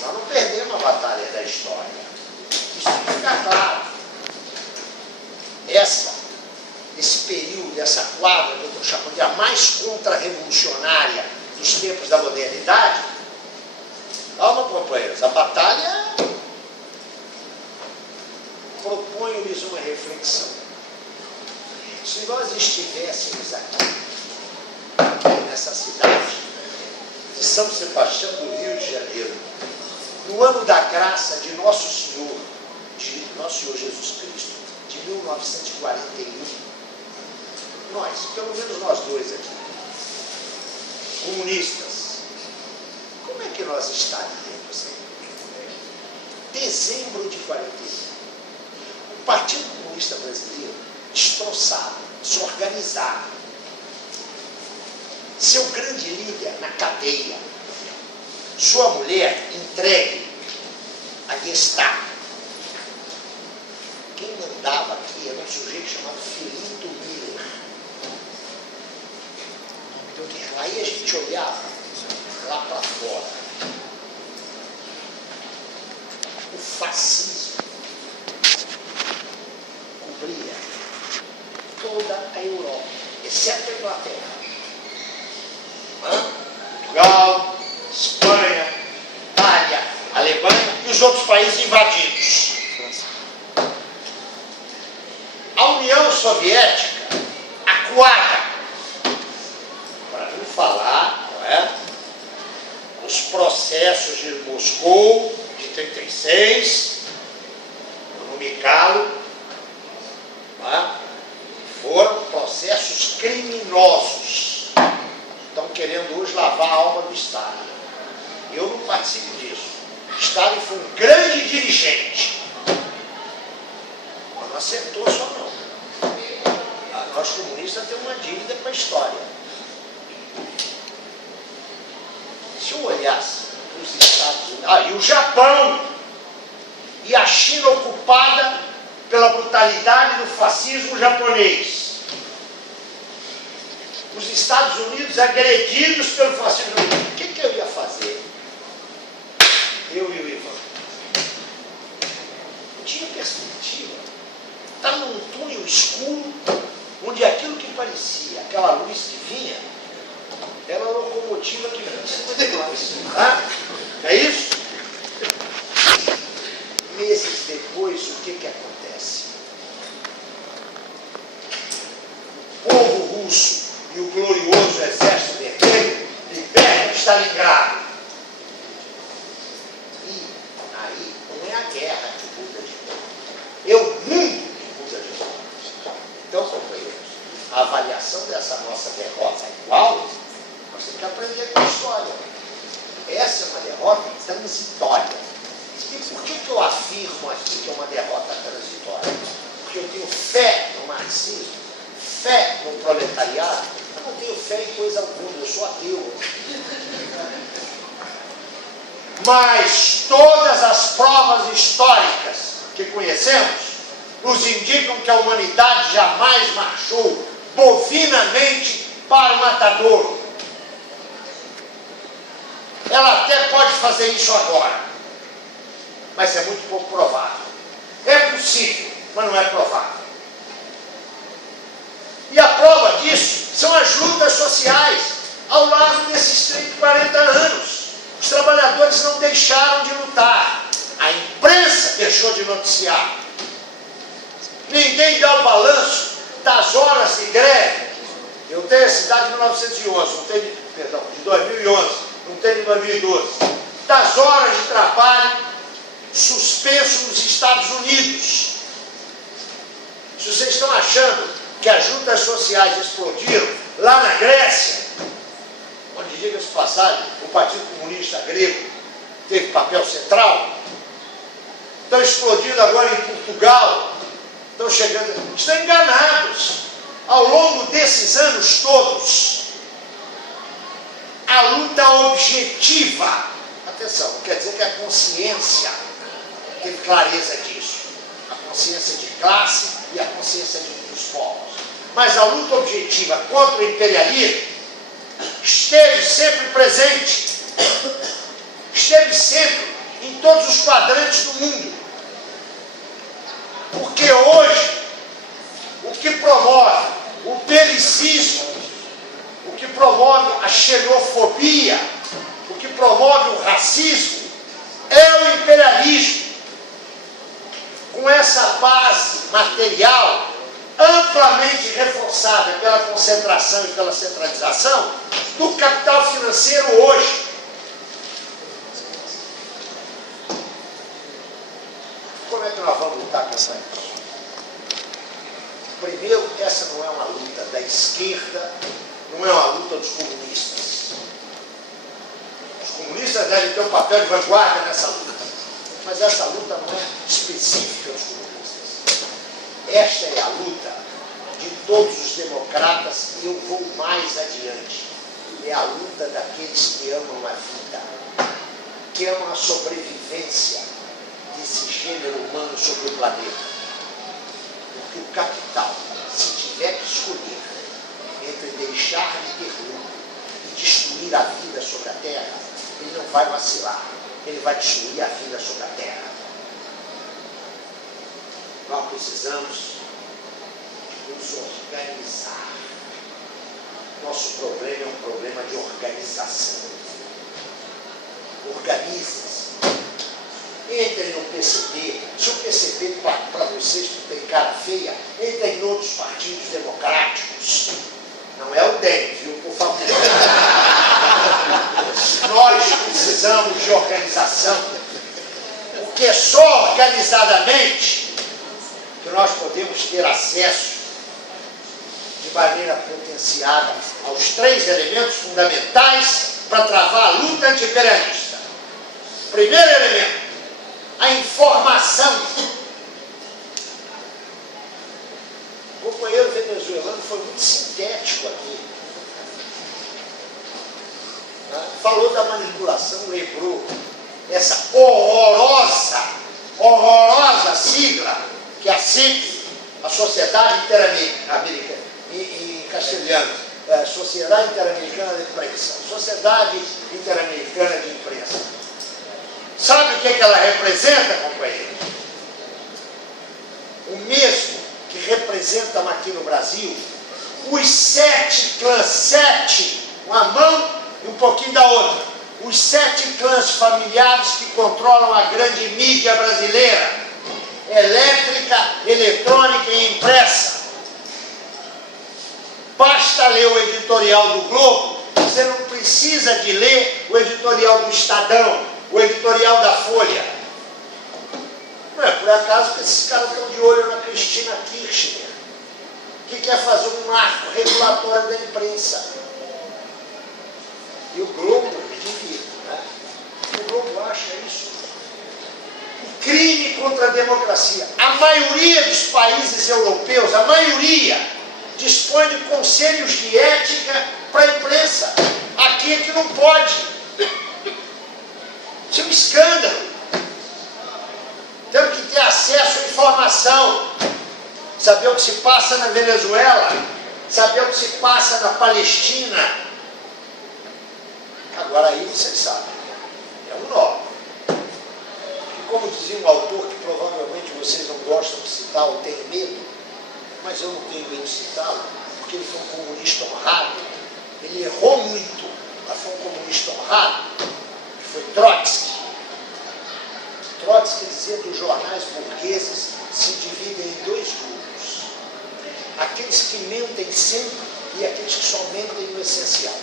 Nós não perdemos a batalha da história. Isso tem que ficar claro. Esse período, essa quadra que eu estou chamando de a mais contra-revolucionária dos tempos da modernidade, calma, companheiros, a batalha proponho-lhes uma reflexão. Se nós estivéssemos aqui, nessa cidade de São Sebastião do Rio de Janeiro, no ano da graça de Nosso Senhor Jesus Cristo, de 1941, nós, pelo menos nós dois aqui, comunistas, como é que nós estaríamos? Dezembro de 41. O Partido Comunista Brasileiro destroçado, desorganizado. Seu grande líder na cadeia. Sua mulher entregue à Gestapo. Quem mandava aqui era um sujeito chamado Filinto Miller. Aí a gente olhava lá para fora. O fascismo cobria toda a Europa, exceto a Inglaterra. Portugal, Espanha, Itália, Alemanha e os outros países invadidos. A União Soviética acuada, para não falar, não é? Os processos de Moscou de 36, não me calo, não é? Foram processos criminosos. Estão querendo hoje lavar a alma do Stalin. Eu não participo disso. Stalin foi um grande dirigente. Mas não acertou só não. Nós comunistas temos uma dívida para a história. Se eu olhasse os Estados Unidos... e o Japão e a China ocupada pela brutalidade do fascismo japonês. Os Estados Unidos agredidos pelo fascismo. O que eu ia fazer? Eu e o Ivan. Não tinha perspectiva. Estava num túnel escuro, onde aquilo que parecia, aquela luz que vinha, era a locomotiva que vinha em cima de nós. É isso? Meses depois, o que acontece? O povo russo e o glorioso Exército Vermelho libertam Stalingrado. E aí não é a guerra que muda de novo, é o mundo que muda de novo. Então, companheiros, a avaliação dessa nossa derrota é igual, nós temos que aprender com a história. Essa é uma derrota transitória. E por que eu afirmo aqui que é uma derrota transitória? Porque eu tenho fé no marxismo, fé no proletariado. Eu não tenho fé em coisa alguma, eu sou ateu. Mas todas as provas históricas que conhecemos nos indicam que a humanidade jamais marchou bovinamente para o matadouro. Ela até pode fazer isso agora, mas é muito pouco provável. É possível, mas não é provável. E a prova disso são as lutas sociais ao largo desses 30, 40 anos. Os trabalhadores não deixaram de lutar. A imprensa deixou de noticiar. Ninguém dá o balanço das horas de greve. Eu tenho esse dado de 1911, não tenho, perdão, de 2011, não tenho de 2012. Das horas de trabalho suspenso nos Estados Unidos. Se vocês estão achando que as juntas sociais explodiram lá na Grécia, onde, diga-se de passagem, o Partido Comunista Grego teve papel central, estão explodindo agora em Portugal, estão chegando, estão enganados. Ao longo desses anos todos, a luta objetiva, atenção, não quer dizer que a consciência teve clareza disso, a consciência de classe e a consciência dos povos, mas a luta objetiva contra o imperialismo esteve sempre presente, esteve sempre em todos os quadrantes do mundo. Porque hoje, o que promove o belicismo, o que promove a xenofobia, o que promove o racismo, é o imperialismo. Com essa base material amplamente reforçada pela concentração e pela centralização do capital financeiro hoje. Como é que nós vamos lutar contra isso? Primeiro, essa não é uma luta da esquerda, não é uma luta dos comunistas. Os comunistas devem ter um papel de vanguarda nessa luta, mas essa luta não é específica dos comunistas. Esta é a luta de todos os democratas e eu vou mais adiante. É a luta daqueles que amam a vida, que amam a sobrevivência desse gênero humano sobre o planeta. Porque o capital, se tiver que escolher entre deixar de ter lucro e destruir a vida sobre a terra, ele não vai vacilar, ele vai destruir a vida sobre a terra. Nós precisamos de nos organizar. Nosso problema é um problema de organização. Organize-se. Entrem no PCB. Se o PCB para vocês tem cara feia, entrem em outros partidos democráticos. Não é o DEM, viu? Por favor. Nós precisamos de organização. Porque é só organizadamente que nós podemos ter acesso de maneira potenciada aos 3 elementos fundamentais para travar a luta anti-imperialista. Primeiro elemento, a informação. O companheiro venezuelano foi muito sintético aqui. Falou da manipulação, lembrou essa horrorosa sigla que é a SIC, a Sociedade Interamericana, em castelhano, Sociedade Interamericana de Imprensa, Sociedade Interamericana de Imprensa. Sabe o que ela representa, companheiro? O mesmo que representam aqui no Brasil os 7 clãs, 7, uma mão e um pouquinho da outra, os 7 clãs familiares que controlam a grande mídia brasileira, elétrica, eletrônica e impressa. Basta ler o editorial do Globo, você não precisa de ler o editorial do Estadão, o editorial da Folha. Não é por acaso que esses caras estão de olho na Cristina Kirchner, que quer fazer um marco regulatório da imprensa. E o Globo divide, né? O Globo acha isso um crime contra a democracia. A maioria dos países europeus, a maioria, dispõe de conselhos de ética para a imprensa. Aqui é que não pode. Isso é um escândalo. Temos que ter acesso à informação, saber o que se passa na Venezuela, saber o que se passa na Palestina. Agora aí vocês sabem, é um nó. E como dizia um autor que provavelmente vocês não gostam de citar ou têm medo, mas eu não tenho medo de citá-lo, porque ele foi um comunista honrado. Ele errou muito, mas foi um comunista honrado, que foi Trotsky. Trotsky dizia que os jornais burgueses se dividem em 2 grupos. Aqueles que mentem sempre e aqueles que só mentem no essencial.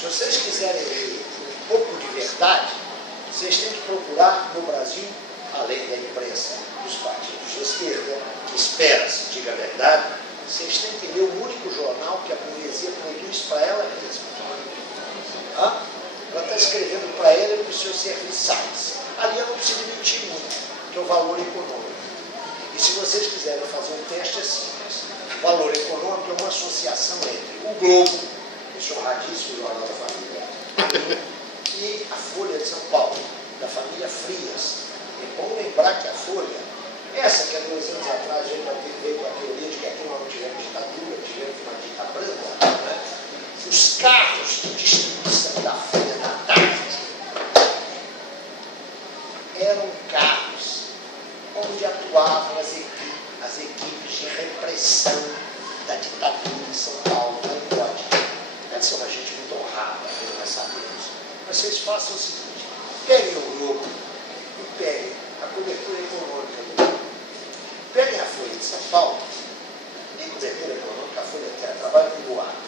Se vocês quiserem ler um pouco de verdade, vocês têm que procurar no Brasil, além da imprensa dos partidos de esquerda, que espera-se diga a verdade, vocês têm que ler o único jornal que a burguesia produz para ela mesma. Ela está escrevendo para ela e para os seus serviçais. Ali ela não precisa mentir muito, que é o valor econômico. E se vocês quiserem fazer um teste, é simples. O valor econômico é uma associação entre o Globo, esse honradíssimo jornal da família, e a Folha de São Paulo, da família Frias. É bom lembrar que a Folha, essa que há 2 anos atrás veio com a teoria de que aqui nós não tivemos ditadura, tivemos uma dita branca, né? Os carros de distribuição da Folha da tarde repressão da ditadura em São Paulo. Não pode. Deve ser uma gente muito honrada, nós sabemos. Mas vocês façam o seguinte: peguem o Globo e peguem a cobertura econômica do Globo. Peguem a Folha de São Paulo, e cobertura econômica, a Folha de trabalho com boato.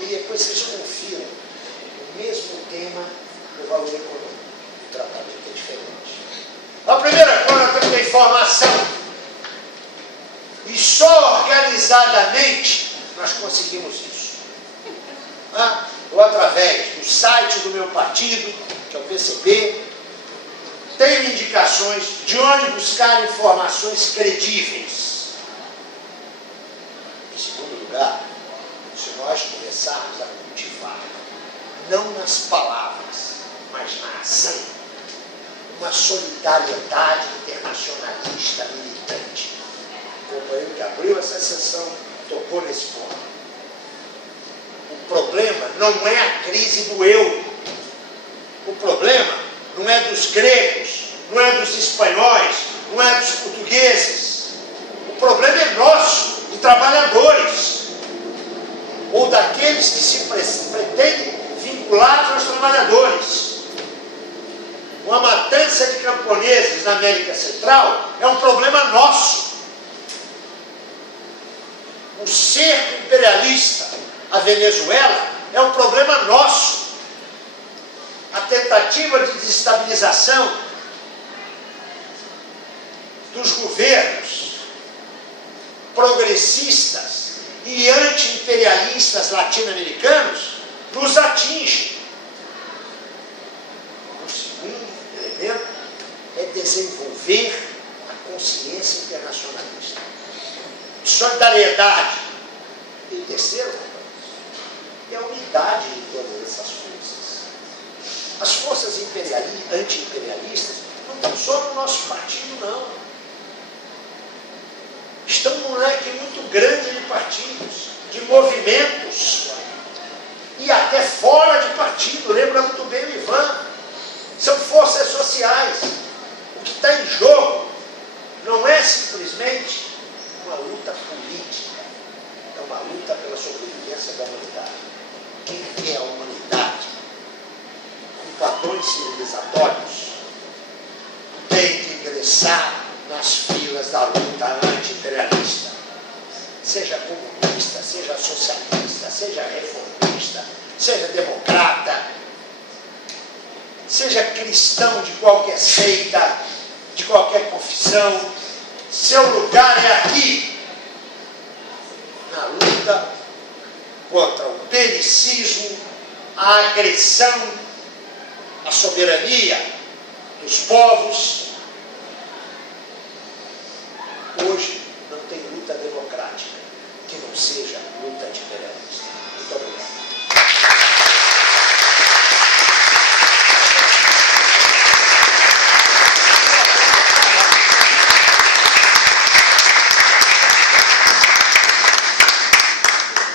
E depois vocês confiram o mesmo tema do valor econômico. O tratamento é diferente. A primeira coisa é a informação. E só organizadamente nós conseguimos isso. Ou através do site do meu partido, que é o PCB, tem indicações de onde buscar informações credíveis. Em segundo lugar, se nós começarmos a cultivar, não nas palavras, mas na ação, uma solidariedade internacionalista militante. O companheiro que abriu essa sessão tocou nesse ponto. O problema não é a crise do euro. O problema não é dos gregos, não é dos espanhóis, não é dos portugueses. O problema é nosso, de trabalhadores, ou daqueles que se pretendem vinculados aos trabalhadores. Uma matança de camponeses na América Central é um problema nosso. O cerco imperialista à Venezuela é um problema nosso. A tentativa de desestabilização dos governos progressistas e anti-imperialistas latino-americanos nos atinge. O segundo elemento é desenvolver a consciência internacionalista, solidariedade. E terceiro, é a unidade de todas essas forças. As forças anti-imperialistas não estão só no nosso partido, não. Estão num leque muito grande de partidos, de movimentos, e até fora de partido. Lembra muito bem o Ivan. São forças sociais. O que está em jogo não é simplesmente uma luta política, é uma luta pela sobrevivência da humanidade. Quem é a humanidade? Com padrões civilizatórios, tem que ingressar nas filas da luta anti-imperialista. Seja comunista, seja socialista, seja reformista, seja democrata, seja cristão de qualquer seita, de qualquer confissão, seu lugar é aqui, na luta contra o belicismo, a agressão, a soberania dos povos. Hoje não tem luta democrática que não seja luta imperialista.